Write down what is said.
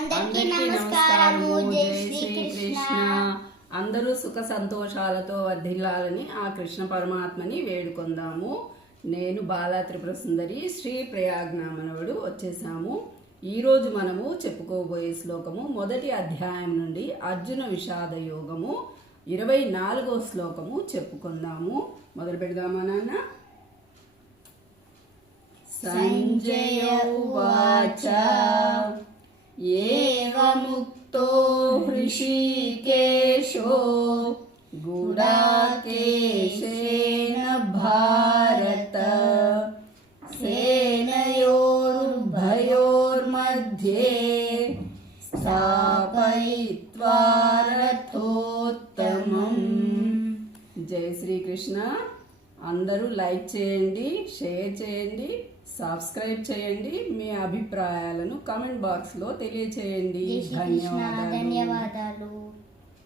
అందరికీ నమస్కారము. జై శ్రీకృష్ణ. అందరూ సుఖ సంతోషాలతో వర్ధిల్లాలని ఆ కృష్ణ పరమాత్మని వేడుకొందాము. నేను బాలా త్రిపుర సుందరి శ్రీ ప్రయాగ్నామనవుడు వచ్చేసాము. ఈరోజు మనము చెప్పుకోబోయే శ్లోకము మొదటి అధ్యాయం నుండి అర్జున విషాద యోగము 24వ శ్లోకము చెప్పుకుందాము. మొదలు పెడదామా నాన్న? సంజయ ఉవాచ ఏవముక్తో హృషీకేశో గుడాకేశేన భారత సేనయోర్భయోర్मध्ये స్థాపయిత్వా రథోత్తమం. జై శ్రీకృష్ణ. అందరూ లైక్ చేయండి, షేర్ చేయండి, సబ్స్క్రైబ్ చేయండి. మీ అభిప్రాయాలను కామెంట్ బాక్స్లో తెలియచేయండి. ధన్యవాదాలు.